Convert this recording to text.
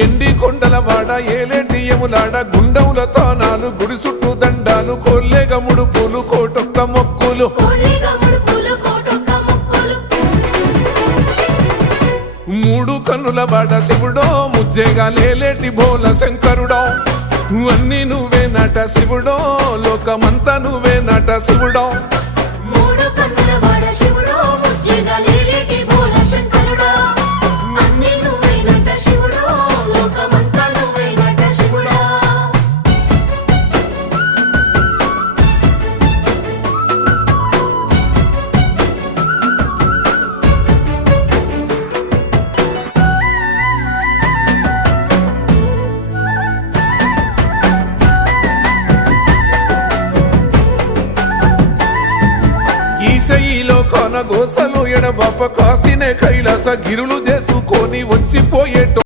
ఎండి కొండల వాడ ఏలేటి యములాడ గుండముల తానాలు గుడి చుట్టూ దండాలు కోల్లేగ ముడుపులు కోటొక్క మొక్కులు మూడు కన్నుల వాడ శివుడో ముజ్జేగా లేలేటి బోల శంకరుడో అన్ని నువ్వే నట శివుడో లోకమంతా నువ్వే నట శివుడో ఈశయిలో కొన గోసలు ఎడబాప కాసినే కైలాస గిరులు చేసుకొని వచ్చిపోయేటో